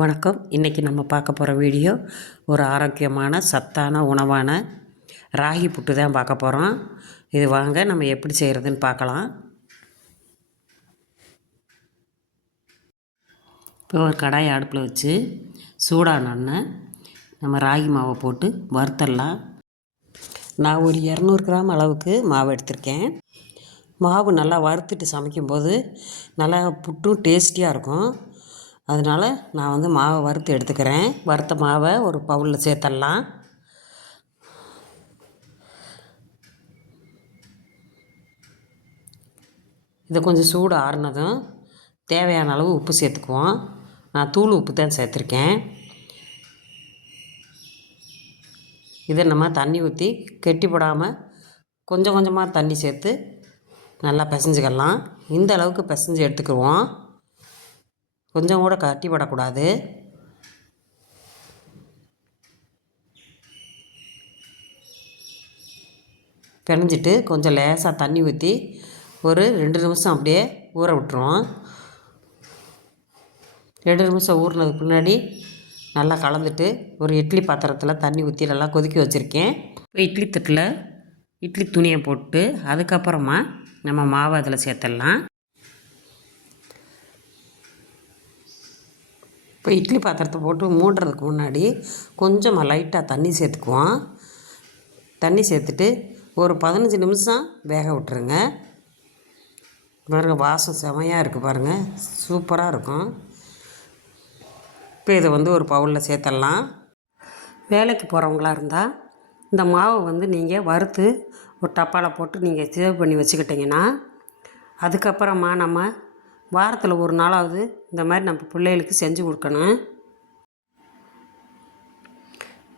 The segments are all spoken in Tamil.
வணக்கம். இன்றைக்கி நம்ம பார்க்க போகிற வீடியோ ஒரு ஆரோக்கியமான சத்தான உணவான ராகி புட்டு தான் பார்க்க போகிறோம். இது வாங்க நம்ம எப்படி செய்கிறதுன்னு பார்க்கலாம். இப்போ ஒரு கடாயை அடுப்பில் வச்சு சூடானோடனே நம்ம ராகி மாவை போட்டு வறுத்தரலாம். நான் ஒரு 200 கிராம் அளவுக்கு மாவு எடுத்திருக்கேன். மாவு நல்லா வறுத்துட்டு சமைக்கும்போது நல்லா புட்டும் டேஸ்டியாக இருக்கும். அதனால் நான் மாவை வறுத்து எடுத்துக்கிறேன். வறுத்த மாவை ஒரு பவுலில் சேர்த்துடலாம். இதை கொஞ்சம் சூடு ஆறுனதும் தேவையான அளவு உப்பு சேர்த்துக்குவோம். நான் தூள் உப்பு தான் சேர்த்துருக்கேன். இதை நம்ம தண்ணி ஊற்றி கெட்டி போடாமல் கொஞ்சம் கொஞ்சமாக தண்ணி சேர்த்து நல்லா பிசைஞ்சுக்கலாம். இந்த அளவுக்கு பிசைஞ்சு எடுத்துக்குவோம். கொஞ்சம் கூட கட்டி போடக்கூடாது. பிணைஞ்சிட்டு கொஞ்சம் லேசாக தண்ணி ஊற்றி ஒரு 2 நிமிஷம் அப்படியே ஊற விட்டுருவோம். 2 நிமிஷம் ஊறினதுக்கு முன்னாடி நல்லா கலந்துட்டு ஒரு இட்லி பாத்திரத்தில் தண்ணி ஊற்றி நல்லா கொதிக்க வச்சுருக்கேன். இப்போ இட்லி தட்டில் இட்லி துணியை போட்டு அதுக்கப்புறமா நம்ம மாவை அதில் சேர்த்துடலாம். இப்போ இட்லி பாத்திரத்தை போட்டு மூடுறதுக்கு முன்னாடி கொஞ்சம் லைட்டாக தண்ணி சேர்த்துக்குவோம். தண்ணி சேர்த்துட்டு ஒரு 15 நிமிஷம் வேக விட்டுருங்க. பாருங்கள், வாசம் செமையாக இருக்குது பாருங்கள், சூப்பராக இருக்கும். இப்போ இதை ஒரு பவுலில் சேர்த்துடலாம். வேலைக்கு போகிறவங்களாக இருந்தால் இந்த மாவை நீங்கள் வறுத்து ஒரு டப்பாவில் போட்டு நீங்கள் சேவ் பண்ணி வச்சுக்கிட்டிங்கன்னா அதுக்கப்புறமா நம்ம வாரத்தில் ஒரு நாளாவது இந்த மாதிரி நம்ம பிள்ளைகளுக்கு செஞ்சு கொடுக்கணும்.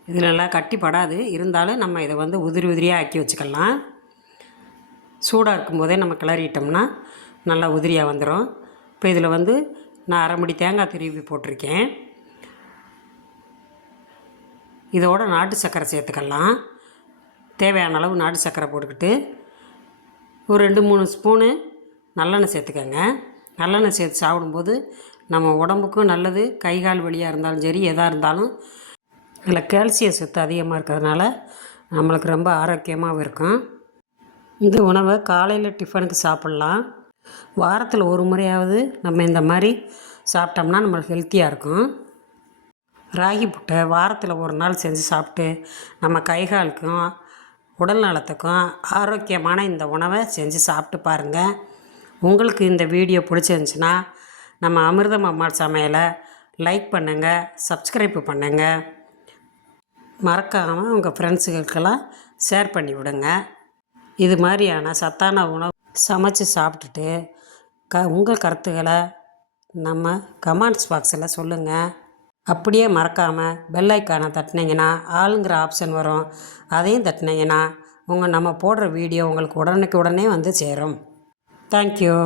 இதிலெல்லாம் கட்டி படாது, இருந்தாலும் நம்ம இதை உதிரி உதிரியாக ஆக்கி வச்சுக்கலாம். சூடாக இருக்கும்போதே நம்ம கிளறிட்டோம்னா நல்லா உதிரியாக வந்துடும். இப்போ இதில் நான் அரை மடி தேங்காய் திருவி போட்டிருக்கேன். இதோட நாட்டு சர்க்கரை சேர்த்துக்கலாம். தேவையான அளவு நாட்டு சர்க்கரை போட்டுக்கிட்டு ஒரு 2-3 ஸ்பூனு நல்லெண்ணெய் சேர்த்துக்கோங்க. நல்லெண்ணெய் சேர்த்து சாப்பிடும்போது நம்ம உடம்புக்கும் நல்லது. கை கால் வலியாக இருந்தாலும் சரி, எதாக இருந்தாலும் அதில் கால்சிய சத்து அதிகமாக இருக்கிறதுனால நம்மளுக்கு ரொம்ப ஆரோக்கியமாகவும் இருக்கும். இந்த உணவை காலையில் டிஃபனுக்கு சாப்பிட்லாம். வாரத்தில் ஒரு முறையாவது நம்ம இந்த மாதிரி சாப்பிட்டோம்னா நம்மளுக்கு ஹெல்த்தியாக இருக்கும். ராகி புட்டை வாரத்தில் ஒரு நாள் செஞ்சு சாப்பிட்டு நம்ம கை காலுக்கும் உடல் நலத்துக்கும் ஆரோக்கியமான இந்த உணவை செஞ்சு சாப்பிட்டு பாருங்கள். உங்களுக்கு இந்த வீடியோ பிடிச்சிருந்துச்சின்னா நம்ம அமிர்தம் அம்மாள் சமையலை லைக் பண்ணுங்கள், சப்ஸ்கிரைப் பண்ணுங்கள். மறக்காமல் உங்கள் ஃப்ரெண்ட்ஸுகளுக்கெல்லாம் ஷேர் பண்ணி விடுங்க. இது மாதிரியான சத்தான உணவு சமைச்சு சாப்பிட்டுட்டு உங்கள் கருத்துக்களை நம்ம கமெண்ட்ஸ் பாக்ஸில் சொல்லுங்கள். அப்படியே மறக்காமல் பெல் ஐக்கானை தட்டினீங்கன்னா ஆளுங்கிற ஆப்ஷன் வரும். அதையும் தட்டினீங்கன்னா நம்ம போடுற வீடியோ உங்களுக்கு உடனே சேரும். Thank you.